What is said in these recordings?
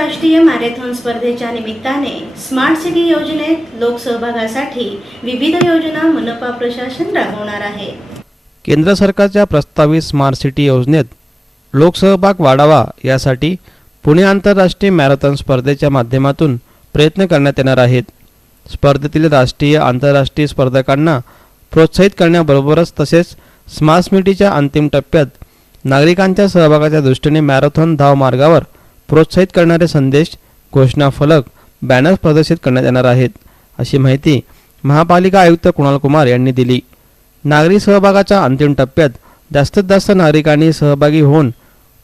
आंतरराष्ट्रीय मॅरेथॉन स्पर्धेच्या निमित्ताने स्मार्ट सिटी योजनेत लोकसहभागासाठी विविध योजना मनपा प्रशासन राबवणार आहे. केंद्र सरकारच्या प्रस्तावित स्मार्ट सिटी योजनेत लोकसहभाग वाढावा यासाठी पुणे आंतरराष्ट्रीय मॅरेथॉन स्पर्धेच्या माध्यमातून प्रयत्न करण्यात येणार आहेत. स्पर्धेतील राष्ट्रीय आंतरराष्ट्रीय स्पर्धकांना प्रोत्साहित करण्याबरोबरच तसेच स्मार्ट सिटीच्या अंतिम टप्प्यात नागरिकांच्या सहभागाच्या दृष्टीने मॅरेथॉन धाव मार्गावर प्रोत्साहित करणारे संदेश घोषणा फलक बॅनर्स प्रदर्शित करण्यात येणार आहेत अशी माहिती महापालिका आयुक्त कुणाल कुमार यांनी दिली. नागरी सहभागाच्या अंतिम टप्प्यात जास्तीत जास्त नागरिकांनी सहभागी होऊन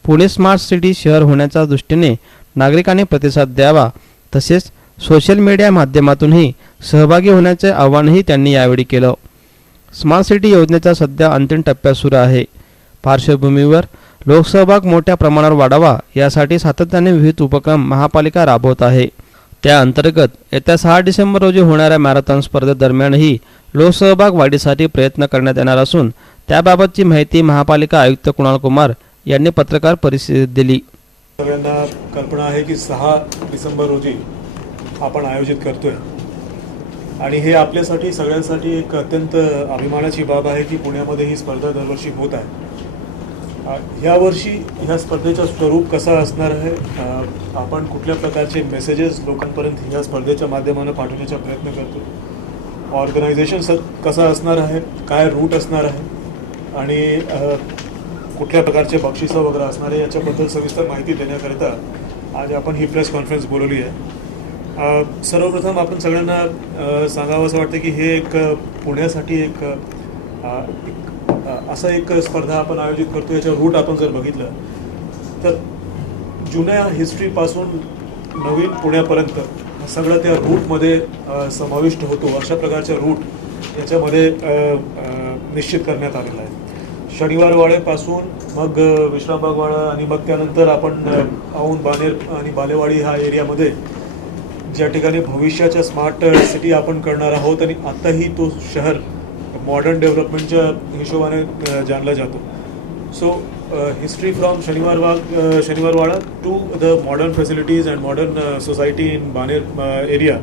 पुणे स्मार्ट सिटी शहर होण्याच्या दृष्टीने नागरिकांनी प्रतिसाद द्यावा तसेच सोशल मीडिया माध्यमातूनही सहभागी होण्याचे आवाहनही त्यांनी यावेळी केलं. स्मार्ट सिटी योजनेचा सध्या अंतिम टप्प्यात सुरू आहे. पार्श्वभूमीवर लोकसहभाग मोठ्या प्रमाणावर वाढावा यासाठी सातत्याने विविध उपक्रम महापालिका राबवत आहे. त्या अंतर्गत येत्या सहा डिसेंबर रोजी होणाऱ्या मॅरेथॉन स्पर्धेदरम्यानही लोकसहभाग वाढीसाठी प्रयत्न करण्यात येणार असून त्याबाबतची माहिती महापालिका आयुक्त कुणाल कुमार यांनी पत्रकार परिषदेत दिली. सगळ्यांना कल्पना आहे की सहा डिसेंबर रोजी आपण आयोजित करतोय. आणि हे आपल्यासाठी सगळ्यांसाठी एक अत्यंत अभिमानाची बाब आहे की पुण्यामध्ये ही स्पर्धा दरवर्षी होत आहे. यावर्षी ह्या स्पर्धेचं स्वरूप कसं असणार आहे? आपण कुठल्या प्रकारचे मेसेजेस लोकांपर्यंत ह्या स्पर्धेच्या माध्यमानं पाठवण्याचा प्रयत्न करतो? ऑर्गनायझेशन स कसं असणार आहे? काय रूट असणार आहे? आणि कुठल्या प्रकारचे बक्षिसं वगैरे असणार आहे? याच्याबद्दल सविस्तर माहिती देण्याकरिता आज आपण ही प्रेस कॉन्फरन्स बोलवली आहे. सर्वप्रथम आपण सगळ्यांना सांगावं असं वाटतं की हे एक पुण्यासाठी एक असं एक स्पर्धा आपण आयोजित करतो याच्या रूट आपण जर बघितलं तर जुन्या हिस्ट्रीपासून नवीन पुण्यापर्यंत सगळं त्या रूटमध्ये समाविष्ट होतो. अशा प्रकारच्या रूट याच्यामध्ये निश्चित करण्यात आलेला आहे. शनिवारवाड्यापासून मग विश्रामबागवाडा आणि मग त्यानंतर आपण औंध बानेर आणि बालेवाडी ह्या एरियामध्ये ज्या ठिकाणी भविष्याच्या स्मार्ट सिटी आपण करणार आहोत आणि आत्ताही तो शहर मॉडर्न डेव्हलपमेंटच्या हिशोबाने जाणला जातो. सो हिस्ट्री फ्रॉम शनिवार वाग Shaniwarwada to the modern facilities and modern society in Baner area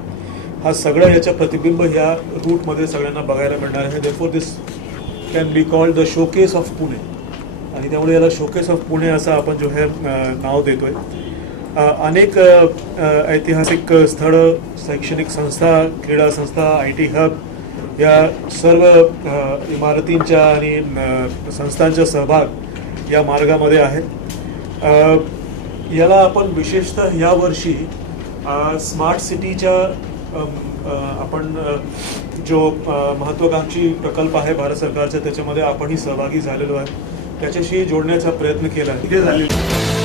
हा सगळा याचा प्रतिबिंब ह्या रूटमध्ये सगळ्यांना बघायला मिळणार आहे. Therefore this can be called the showcase of Pune आणि त्यामुळे याला शोकेस ऑफ पुणे असं आपण जो हे नाव देतोय. अनेक ऐतिहासिक स्थळं शैक्षणिक संस्था क्रीडा संस्था आय टी हब या सर्व इमारतींच्या आणि संस्थांचा सहभाग या मार्गामध्ये आहे. याला आपण विशेषतः यावर्षी वर्षी स्मार्ट सिटीच्या आपण जो महत्त्वाकांक्षी प्रकल्प आहे भारत सरकारचा त्याच्यामध्ये आपणही सहभागी झालेलो आहे. त्याच्याशी जोडण्याचा प्रयत्न केला तिथे झालेला.